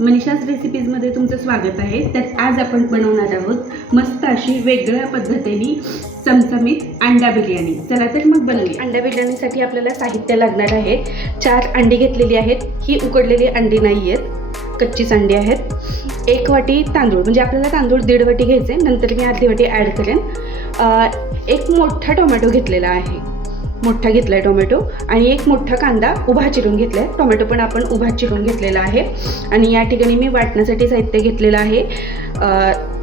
मनीषाज रेसिपीजमध्ये तुमचं स्वागत आहे। तर आज आपण बनवणार आहोत मस्त अशी वेगळ्या पद्धतीने चमचमीत अंडा बिर्याणी। चला तर मग बनवूया। अंडा बिर्याणीसाठी आपल्याला साहित्य लागणार आहे। 4 अंडी घेतलेली आहेत। ही उकडलेली अंडी नाही आहेत, कच्चीच अंडी आहेत। 1 वाटी तांदूळ, म्हणजे आपल्याला तांदूळ 1.5 वाटी घ्यायचे, नंतर मी अर्धी वाटी ॲड करेन। 1 मोठा टोमॅटो घेतलेला आहे, मोठा घेतलाय टोमॅटो, आणि 1 मोठा कांदा उभा चिरून घेतलाय। टोमॅटो पण आपण उभा चिरून घेतलेला आहे। आणि या ठिकाणी मी वाटण्यासाठी साहित्य घेतलेलं आहे।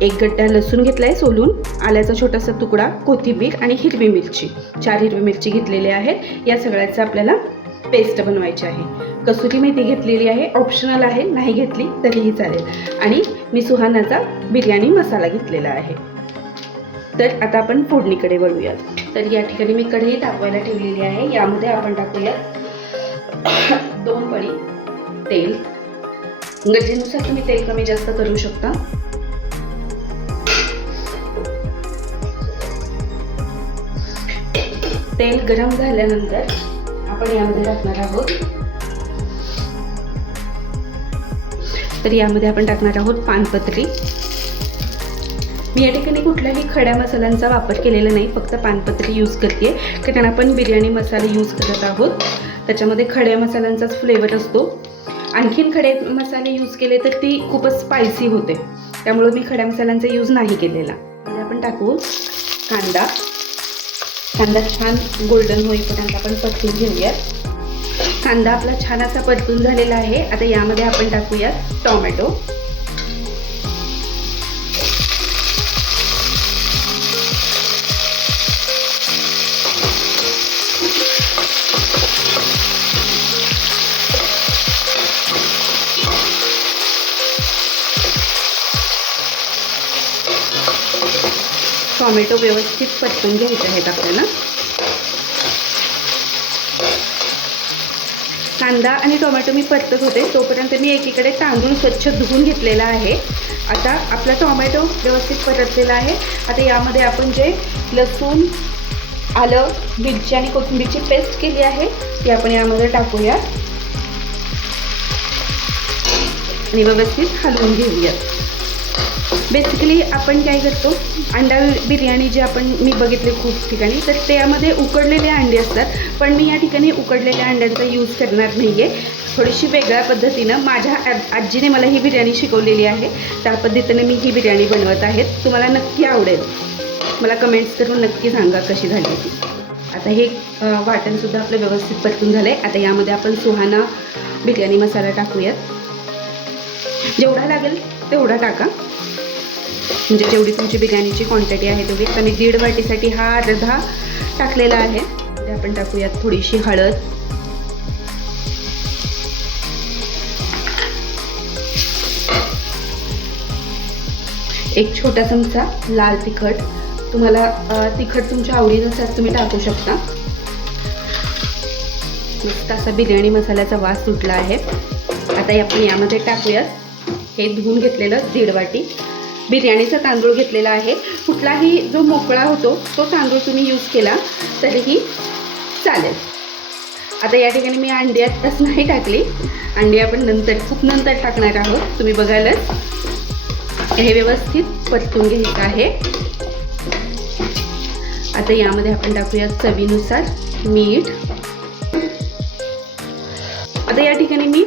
1 गड्डा लसूण घेतलाय सोलून, आल्याचा छोटासा तुकडा, कोथिंबीर आणि हिरवी मिरची, 4 हिरवी मिरची घेतलेली आहेत। या सगळ्याचं आपल्याला पेस्ट बनवायची आहे। कसुरी मेथी घेतलेली आहे, ऑप्शनल आहे, नाही घेतली तरीही चालेल। आणि मी सुहानाचा बिर्याणी मसाला घेतलेला आहे। तर आता आपण फोडणीकडे वळूयात। तर या ठिकाणी मी कढई तापवायला ठेवलेली आहे। यामध्ये आपण टाकूयात 2 पळी तेल। गरजेनुसार तुम्ही तेल कमी जास्त करू शकता। तेल गरम झाल्यानंतर आपण यामध्ये टाकणार आहोत, तर यामध्ये आपण टाकणार आहोत पानपत्री। मी या ठिकाणी कुठल्याही खड्या मसाल्यांचा वापर केलेला नाही, फक्त पानपत्री यूज करते, कारण आपण बिर्याणी मसाले यूज करत आहोत, त्याच्यामध्ये खड्या मसाल्यांचाच फ्लेवर असतो। आणखीन खडे मसाले यूज केले तर ती खूपच स्पायसी होते, त्यामुळे मी खड्या मसाल्यांचा यूज नाही केलेला। आपण टाकू कांदा। कांदा छान गोल्डन होईपर्यंत आपण परतून घेऊयात। कांदा आपला छान असा परतून झालेला आहे। आता यामध्ये आपण टाकूयात टोमॅटो। टोमॅटो व्यवस्थित परतून घ्यायचे आहेत आपल्याला। कांदा आणि टोमॅटो मी परतत होते, तोपर्यंत मी एकीकडे तांदूळ स्वच्छ धुवून घेतलेला आहे। आता आपला टोमॅटो व्यवस्थित परतलेला आहे। आता यामध्ये आपण जे लसूण, आलं, मिरची आणि कोथिंबीरची पेस्ट केली आहे ती आपण यामध्ये टाकूया आणि व्यवस्थित हलवून घेऊयात। बेसिकली आपण काय करतो, अंडा बिर्याणी जी मी बघितले खूप ठिकाणी, तर त्यामध्ये उकडलेले अंडे असतात, पण मी या ठिकाणी उकडलेल्या अंड्यांचा यूज करणार नाही आहे। थोडीशी वेगळ्या पद्धतीनं माझ्या आजीने मला ही बिर्याणी शिकवलेली आहे, त्या पद्धतीने मी ही बिर्याणी बनवत आहे। तुम्हाला नक्की आवडेल, मला कमेंट्स करून नक्की सांगा कशी झाली ती। आता हे वाटणसुद्धा आपलं व्यवस्थित परतून झालं आहे। आता यामध्ये आपण सुहाना बिर्याणी मसाला टाकूयात। जेवढा लागेल तेवढा टाका, म्हणजे जेवढी तुमची बिर्याणीची क्वांटिटी आहे तेवढी। आता मी 1.5 वाटीसाठी हा अर्धा टाकलेला आहे। आपण टाकूयात थोडीशी हळद, एक छोटा चमचा लाल तिखट। तुम्हाला तिखट तुमच्या आवडीनुसार तुम्ही टाकू शकता। मस्त असा बिर्याणी मसाल्याचा वास सुटला आहे। आता आपण यामध्ये टाकूयात हे धुवून घेतलेलं 1.5 वाटी बिर्याणीचा तांदूळ घेतलेला आहे। कुठलाही जो मोकळा होतो तो तांदूळ तुम्ही यूज केला तरीही चालेल। आता या ठिकाणी मी अंडी आत्ताच नाही टाकली, अंडी आपण नंतर, खूप नंतर टाकणार आहोत, तुम्ही बघालच। हे व्यवस्थित परतून घ्यायचं आहे। आता यामध्ये आपण टाकूया चवीनुसार मीठ। आता या ठिकाणी मी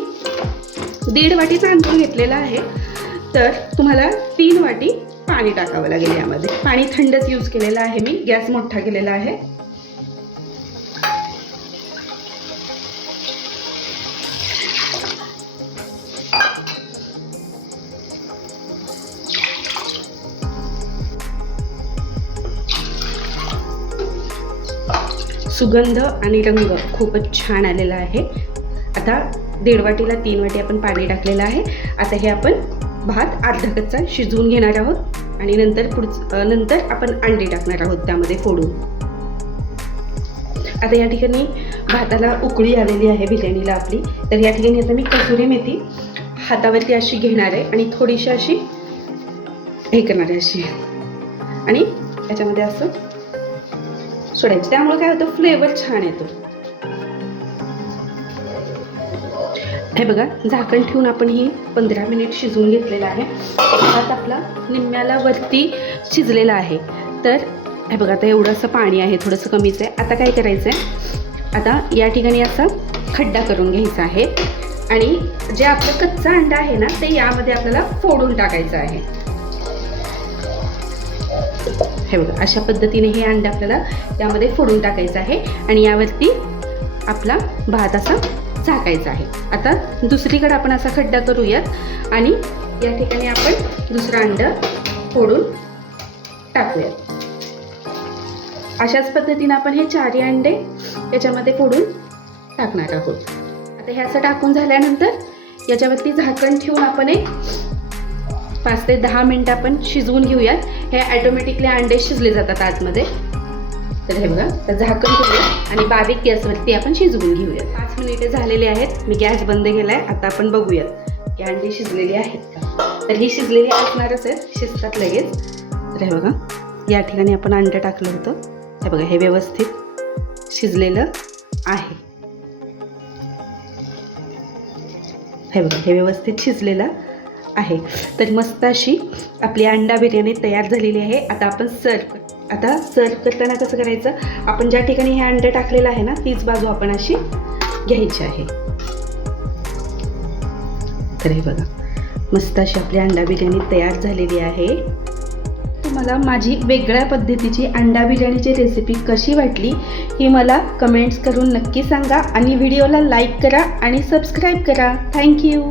1.5 वाटी तांदूळ घेतलेला आहे, तर तुम्हाला 3 वाटी पाणी टाकावं लागेल यामध्ये। पाणी थंडच यूज केलेलं आहे मी, गॅस मोठा केलेला आहे। सुगंध आणि रंग खूपच छान आलेला आहे। आता 1.5 वाटीला 3 वाटी आपण पाणी टाकलेलं आहे। आता हे आपण भात अर्धा कच्चा शिजवून घेणार आहोत आणि नंतर आपण अंडी टाकणार आहोत त्यामध्ये फोडून। आता या ठिकाणी भाताला उकळी आलेली आहे बिर्याणीला आपली, तर या ठिकाणी आता मी कसुरी मेथी हातावरती अशी घेणार आहे आणि थोडीशी अशी हे करणार आहे अशी, आणि याच्यामध्ये असं सोडायचं, त्यामुळे काय होतं फ्लेवर छान येतो। हे बघा, झाकण ठेवून आपण ही 15 मिनिट शिजवून घेतलेलं आहे. भात आपला निम्म्याला वरती शिजलेला आहे. तर हे बघा, आता एवढं असं पाणी आहे, थोडंसं कमीच आहे. आता काय करायचं आहे, आता या ठिकाणी असा खड्डा करून घ्यायचा आहे आणि जे आपलं कच्चा अंडा आहे ना, ते यामध्ये आपल्याला फोडून टाकायचं आहे. हे बघा, अशा पद्धतीने हे अंडा आपल्याला यामध्ये फोडून टाकायचं आहे आणि यावरती आपला भात असा झाकायचा आहे. आता दुसरीकडे आपण असा खड्डा करूयात आणि या ठिकाणी आपण दुसरं अंडं फोडून टाकूयात. अशाच पद्धतीने आपण हे 4 अंडे याच्यामध्ये फोडून टाकणार आहोत. आता हे असं टाकून झाल्यानंतर याच्यावरती झाकण ठेवून आपण एक 5 ते 10 मिनिटं आपण शिजवून घेऊयात. हे ॲटोमॅटिकली अंडे शिजले जातात आतमध्ये. तर हे बघा, तर झाकण ठेवूया आणि बारीक गॅसवरती आपण शिजवून घेऊयात. 5 मिनिटे झालेले आहेत. मी गॅस बंद केला आहे. आता आपण बघूयात की अंडी शिजलेली आहेत का. तर ही शिजलेली असणारच आहेत, शिजतात लगेच. तर हे बघा, या ठिकाणी आपण अंडं टाकलं होतं. हे बघा, हे व्यवस्थित शिजलेलं आहे. हे बघा, हे व्यवस्थित शिजलेलं आहे. तर मस्त अशी आपली अंडा बिर्याणी तयार झालेली आहे. आता आपण सर्व करताना कसं करायचं, आपण ज्या ठिकाणी हे अंडं टाकलेलं आहे ना, तीच बाजू आपण अशी घ्यायची आहे. तर हे बघा, मस्त अशी आपली अंडा बिर्याणी तयार झालेली आहे. तुम्हाला माझी वेगळ्या पद्धतीची अंडा बिर्याणीची रेसिपी कशी वाटली ही मला कमेंट्स करून नक्की सांगा आणि व्हिडिओला लाईक करा आणि सबस्क्राईब करा. थँक्यू.